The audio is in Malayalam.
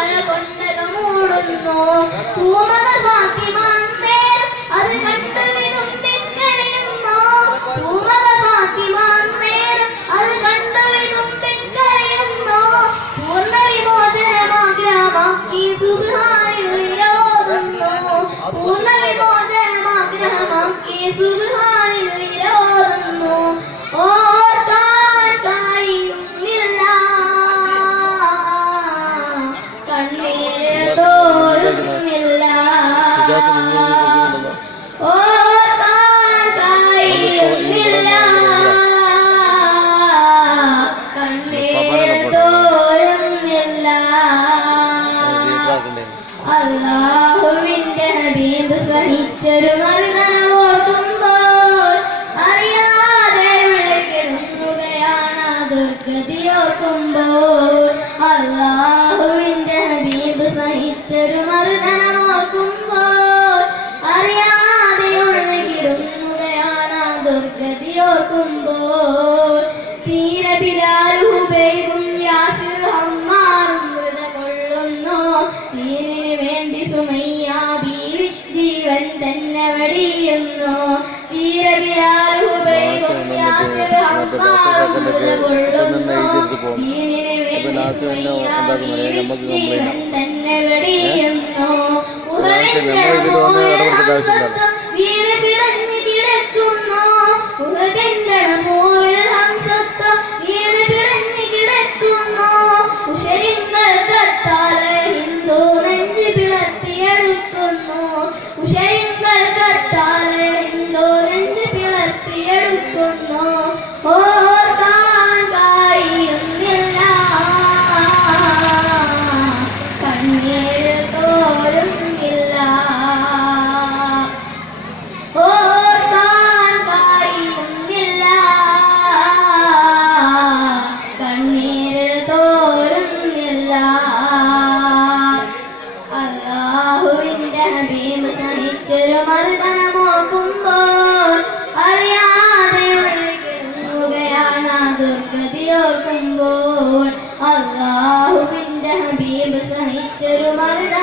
മഴ കൊണ്ടത് മൂടുന്നു. പൂമകൾ ഫാത്തിമാന്നേരം അത് കണ്ടു വിതുമ്പിക്കരയുന്നു. പൂമകൾ ഫാത്തിമാന്നേരം അത് കണ്ടു വിതുമ്പിക്കരയുന്നു. പൂർണ്ണ വിമോചനമാഗ്രഹമാക്കി സുബ്ഹാനിൽ വിരോധുന്നു. പൂർണ്ണ വിമോചനമാഗ്രഹമാക്കി സുബ്ഹാനിൽ വിരോധുന്നു. ഓർക്കാൻ കഴിയുന്നില്ല കണ്ണീരിൽ തോരുന്നില്ല. ഓർക്കാൻ കഴിയുന്നില്ല കണ്ണീരിൽ തോരുന്നില്ല. അല്ലാഹുവിന്റെ ഹബീബ് സഹിച്ചൊരു മർദ്ദനം ഓർക്കുമ്പോൾ അറിയാതെ വിളിക്കിടുങ്ങുകയാണ് ദുർഗതിയോർക്കുമ്പോൾ. അല്ലാഹുവിന്റെ ഹബീബ് സഹിച്ചൊരു മർദ്ദനം ഓർക്കുമ്പോൾ അറിയാതെ വിളിക്കിടുങ്ങുകയാണ് ദുർഗതിയോർക്കുമ്പോൾ. തീരെ ബിലാൽ ഹുബൈബും യാസിർ അമ്മാറും മൃത കൊള്ളുന്നു. ദീനിന് വേണ്ടി സുമയ്യ ബീവി ജീവൻ തന്നെ വെടിയുന്നു. തീരെ ബിലാൽ ഹുബൈബും യാസിർ അമ്മാറും മൃത കൊള്ളുന്നു. ദീനിന് വേണ്ടി സുമയ്യ ബീവി ജീവൻ തന്നെ വെടിയുന്നു. വീട് പിടഞ്ഞു കിടക്കുന്നു. ഉഹദിന്റെ പൂവിൽ ഹംസത്വം വീട് പിടഞ്ഞു കിടക്കുന്നു. ഉഷരിങ്ങൾ കത്താലെ ഹിന്ദു നെഞ്ച് പിളർത്തിയെടുക്കുന്നു. ഉഷരിങ്ങൾ കത്താലെ ഹിന്ദു നെഞ്ച് പിളർത്തിയെടുക്കുന്നു. ഓർക്കാൻ കഴിയുന്നില്ല കണ്ണീരിൽ തോരുന്നില്ല. ഓർക്കാൻ കഴിയുന്നില്ല കണ്ണീരിൽ തോരുന്നില്ല. അല്ലാഹുവിന്റെ ഹബീബ് സഹിച്ചൊരു മർദ്ദനം ഓർക്കുമ്പോൾ അറിയാതെ വിളിക്കിടുങ്ങുകയാണ് ദുർഗതിയോർക്കുമ്പോൾ. അല്ലാഹുവിന്റെ ഹബീബ് സഹിച്ചൊരു മർദ്ദനം